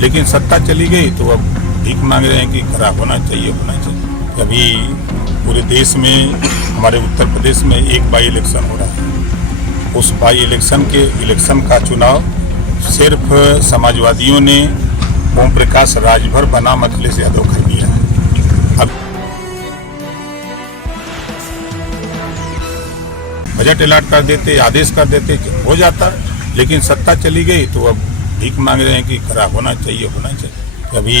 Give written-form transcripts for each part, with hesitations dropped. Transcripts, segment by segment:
लेकिन सत्ता चली गई तो अब भीख मांग रहे हैं कि खराब होना चाहिए। अभी पूरे देश में, हमारे उत्तर प्रदेश में एक बाई इलेक्शन हो रहा है। उस बाई इलेक्शन का चुनाव सिर्फ समाजवादियों ने ओम प्रकाश राजभर बनाम अखिलेश यादव कर दिया है। अब बजट अलॉट कर देते, आदेश कर देते हो जाता, लेकिन सत्ता चली गई तो अब भीख मांग रहे हैं कि खराब होना चाहिए। अभी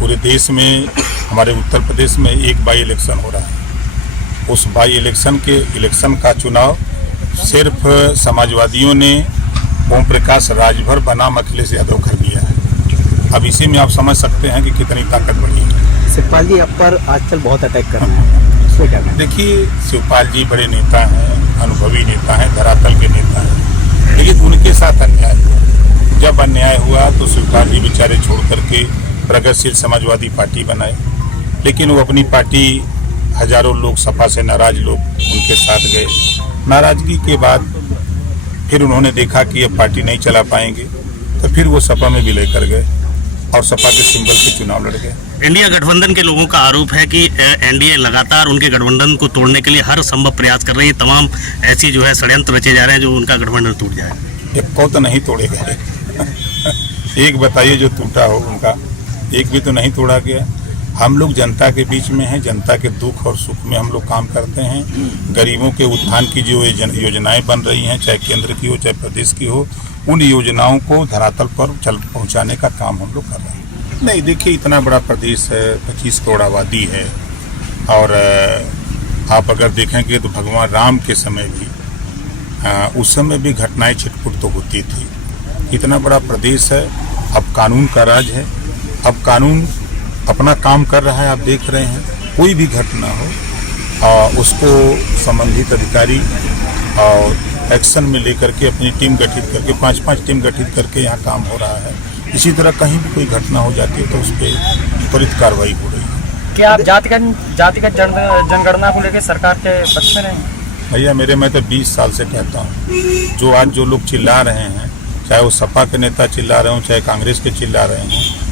पूरे देश में, हमारे उत्तर प्रदेश में एक बाई इलेक्शन हो रहा है। उस बाई इलेक्शन का चुनाव सिर्फ समाजवादियों ने ओम प्रकाश राजभर बनाम अखिलेश यादव कर दिया है। अब इसी में आप समझ सकते हैं कि कितनी ताकत बढ़ी है। शिवपाल जी आप पर आजकल बहुत अटैक कर रहे हैं, इसको क्या कहना? देखिए, शिवपाल जी बड़े नेता हैं, अनुभवी नेता हैं, धरातल के नेता हैं, लेकिन उनके साथ अन्याय हुआ। जब अन्याय हुआ तो शिवपाल जी बेचारे छोड़ करके प्रगतिशील समाजवादी पार्टी बनाए, लेकिन वो अपनी पार्टी, हजारों लोग सपा से नाराज लोग उनके साथ गए। नाराजगी के बाद फिर उन्होंने देखा कि ये पार्टी नहीं चला पाएंगे, तो फिर वो सपा में विलय कर गए और सपा के सिंबल पे चुनाव लड़ गए। इंडिया गठबंधन के लोगों का आरोप है कि एनडीए लगातार उनके गठबंधन को तोड़ने के लिए हर संभव प्रयास कर रही है। तमाम ऐसी जो है षड्यंत्र रचे जा रहे हैं जो उनका गठबंधन टूट जाए। एक को तो नहीं तोड़े गए एक बताइए जो टूटा हो उनका, एक भी तो नहीं तोड़ा गया। हम लोग जनता के बीच में हैं, जनता के दुख और सुख में हम लोग काम करते हैं। गरीबों के उत्थान की जो योजनाएं बन रही हैं, चाहे केंद्र की हो चाहे प्रदेश की हो, उन योजनाओं को धरातल पर पहुंचाने का काम हम लोग कर रहे हैं। नहीं, देखिए, इतना बड़ा प्रदेश है, 25 करोड़ आबादी है, और आप अगर देखेंगे तो भगवान राम के समय भी, उस समय भी घटनाएं छिटपुट तो होती थी। इतना बड़ा प्रदेश है, अब कानून का राज है, अब कानून अपना काम कर रहा है। आप देख रहे हैं, कोई भी घटना हो उसको संबंधित अधिकारी और एक्शन में लेकर के अपनी टीम गठित करके 5-5 टीम गठित करके यहाँ काम हो रहा है। इसी तरह कहीं भी कोई घटना हो जाती है तो उस पर त्वरित कार्रवाई हो रही है। क्या आप जातिगत जनगणना को लेकर सरकार के पक्ष में नहीं? भैया, मैं तो 20 साल से कहता हूँ, जो लोग चिल्ला रहे हैं, चाहे वो सपा के नेता चिल्ला रहे हों, चाहे कांग्रेस के चिल्ला रहे हों,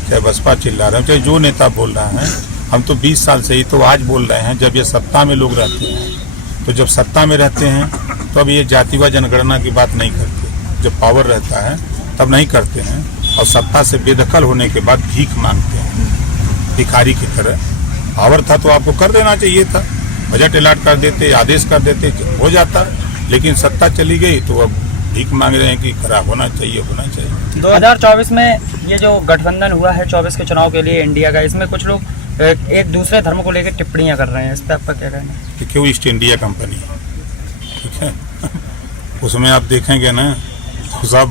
चाहे बसपा चिल्ला रहे हों, चाहे जो नेता बोल रहा है, हम तो 20 साल से ही तो आज बोल रहे हैं। जब ये सत्ता में लोग रहते हैं, तो जब सत्ता में रहते हैं तो अब ये जातिवाद जनगणना की बात नहीं करते। जब पावर रहता है तब नहीं करते हैं, और सत्ता से बेदखल होने के बाद भीख मांगते हैं भिखारी की तरह। पावर था तो आपको कर देना चाहिए था, बजट अलॉट कर देते, आदेश कर देते, हो जाता, लेकिन सत्ता चली गई तो अब भीख मांग रहे हैं कि खराब होना चाहिए। 2024 में ये जो गठबंधन हुआ है 24 के चुनाव के लिए इंडिया का, इसमें कुछ लोग एक दूसरे धर्म को लेकर टिप्पणियां कर रहे हैं, इस पर आपका क्या कहना है? देखिए, वो ईस्ट इंडिया कंपनी, ठीक है, उसमें आप देखेंगे ना, सब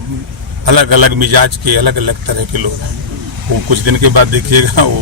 अलग अलग मिजाज के, अलग अलग तरह के लोग हैं। वो कुछ दिन के बाद देखिएगा वो